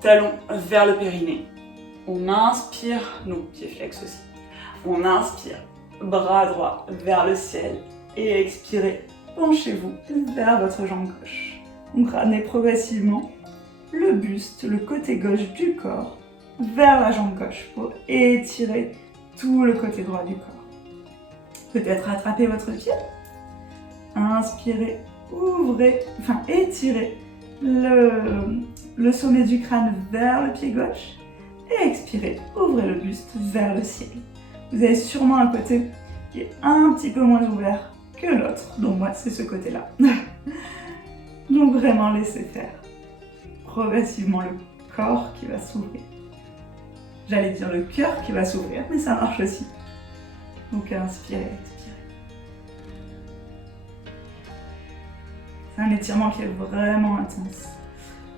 Talons vers le périnée. On inspire, nous, pieds flex aussi. On inspire, bras droit vers le ciel. Et expirez, penchez-vous vers votre jambe gauche. Donc ramenez progressivement le buste, le côté gauche du corps, vers la jambe gauche pour étirer tout le côté droit du corps. Peut-être attrapez votre pied. Inspirez, ouvrez, étirez le sommet du crâne vers le pied gauche et expirez, ouvrez le buste vers le ciel. Vous avez sûrement un côté qui est un petit peu moins ouvert que l'autre, donc moi c'est ce côté-là. Donc vraiment laissez faire. Progressivement le corps qui va s'ouvrir. J'allais dire le cœur qui va s'ouvrir, mais ça marche aussi. Donc inspirez, expirez. C'est un étirement qui est vraiment intense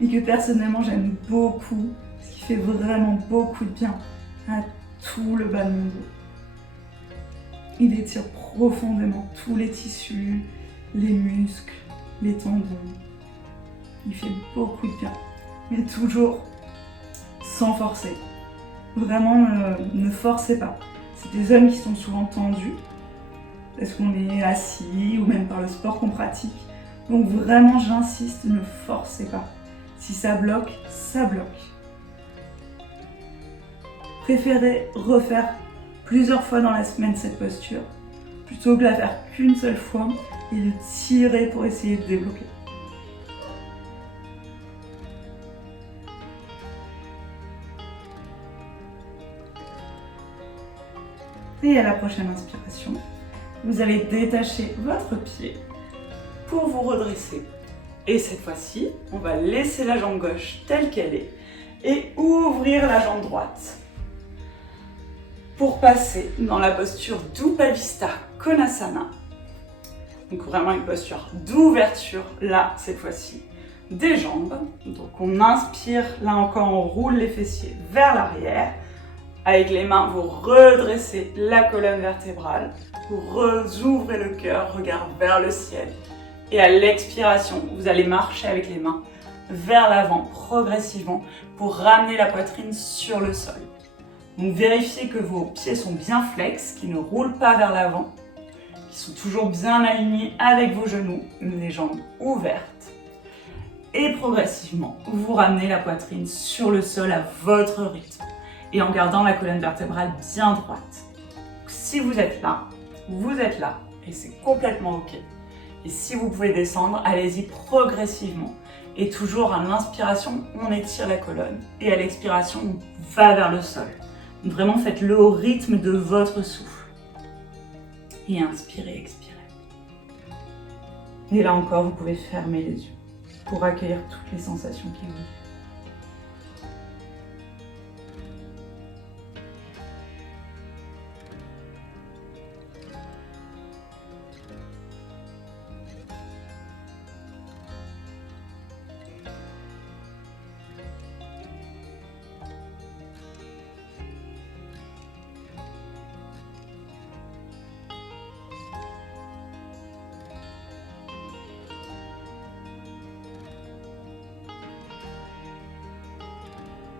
et que personnellement j'aime beaucoup, ce qui fait vraiment beaucoup de bien à tout le bas de mon dos. Il étire profondément tous les tissus, les muscles, les tendons. Il fait beaucoup de bien, mais toujours sans forcer. Vraiment, ne forcez pas. C'est des zones qui sont souvent tendues, parce qu'on est assis ou même par le sport qu'on pratique. Donc vraiment, j'insiste, ne forcez pas. Si ça bloque, ça bloque. Préférez refaire plusieurs fois dans la semaine cette posture, plutôt que de la faire qu'une seule fois et de tirer pour essayer de débloquer. Et à la prochaine inspiration, vous allez détacher votre pied pour vous redresser. Et cette fois-ci, on va laisser la jambe gauche telle qu'elle est et ouvrir la jambe droite pour passer dans la posture d'Upavistha Konasana. Donc vraiment une posture d'ouverture, là, cette fois-ci, des jambes. Donc on inspire, là encore, on roule les fessiers vers l'arrière. Avec les mains, vous redressez la colonne vertébrale, vous ouvrez le cœur, regard vers le ciel. Et à l'expiration, vous allez marcher avec les mains vers l'avant progressivement pour ramener la poitrine sur le sol. Donc vérifiez que vos pieds sont bien flex, qu'ils ne roulent pas vers l'avant, qu'ils sont toujours bien alignés avec vos genoux, les jambes ouvertes. Et progressivement, vous ramenez la poitrine sur le sol à votre rythme et en gardant la colonne vertébrale bien droite. Si vous êtes là et c'est complètement ok. Et si vous pouvez descendre, allez-y progressivement. Et toujours à l'inspiration, on étire la colonne et à l'expiration, on va vers le sol. Donc vraiment, faites-le au rythme de votre souffle. Et inspirez, expirez. Et là encore, vous pouvez fermer les yeux pour accueillir toutes les sensations qui vous viennent.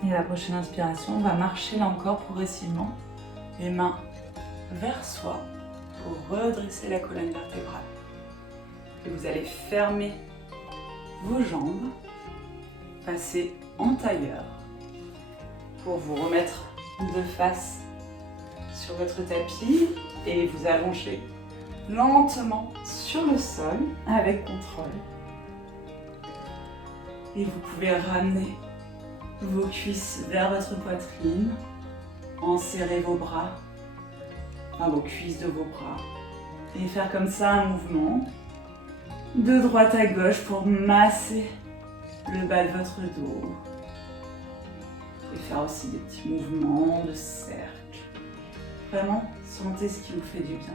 Et à la prochaine inspiration, on va marcher là encore progressivement, les mains vers soi pour redresser la colonne vertébrale. Et vous allez fermer vos jambes, passer en tailleur pour vous remettre de face sur votre tapis et vous allonger lentement sur le sol avec contrôle. Et vous pouvez ramener vos cuisses vers votre poitrine, enserrer vos bras, vos cuisses de vos bras, et faire comme ça un mouvement de droite à gauche pour masser le bas de votre dos. Vous pouvez faire aussi des petits mouvements de cercle. Vraiment, sentez ce qui vous fait du bien.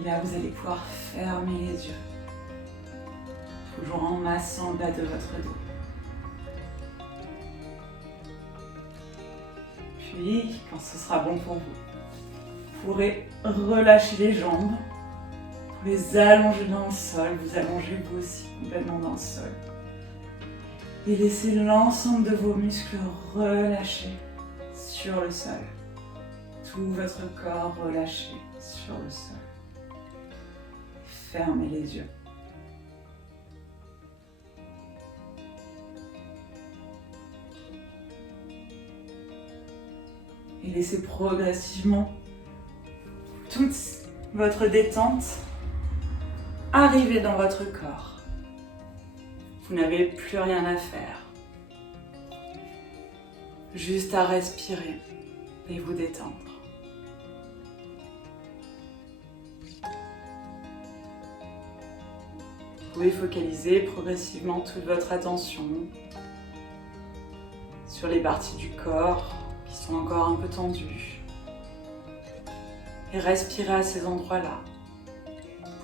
Et là, vous allez pouvoir fermer les yeux, toujours en massant le bas de votre dos. Puis, quand ce sera bon pour vous, vous pourrez relâcher les jambes, vous les allonger dans le sol, vous allongez vous aussi complètement dans le sol. Et laissez l'ensemble de vos muscles relâcher sur le sol. Tout votre corps relâché sur le sol. Fermez les yeux. Et laissez progressivement toute votre détente arriver dans votre corps. Vous n'avez plus rien à faire. Juste à respirer et vous détendre. Vous pouvez focaliser progressivement toute votre attention sur les parties du corps qui sont encore un peu tendues. Et respirez à ces endroits-là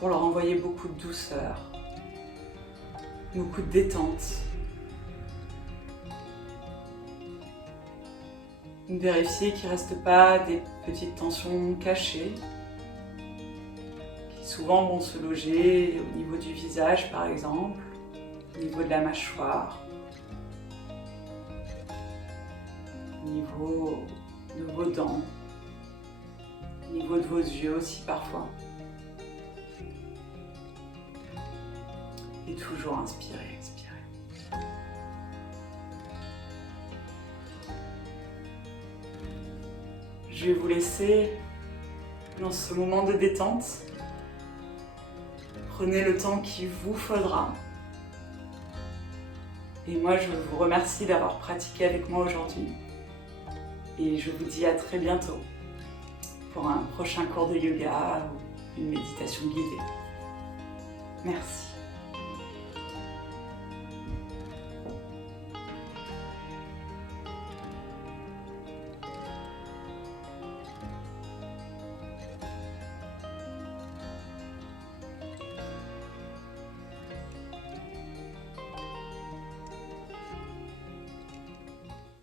pour leur envoyer beaucoup de douceur, beaucoup de détente. Vérifiez qu'il ne reste pas des petites tensions cachées qui souvent vont se loger au niveau du visage par exemple, au niveau de la mâchoire, au niveau de vos dents, au niveau de vos yeux aussi parfois. Et toujours inspirez, expirez. Je vais vous laisser dans ce moment de détente. Prenez le temps qu'il vous faudra. Et moi, je vous remercie d'avoir pratiqué avec moi aujourd'hui. Et je vous dis à très bientôt pour un prochain cours de yoga ou une méditation guidée. Merci.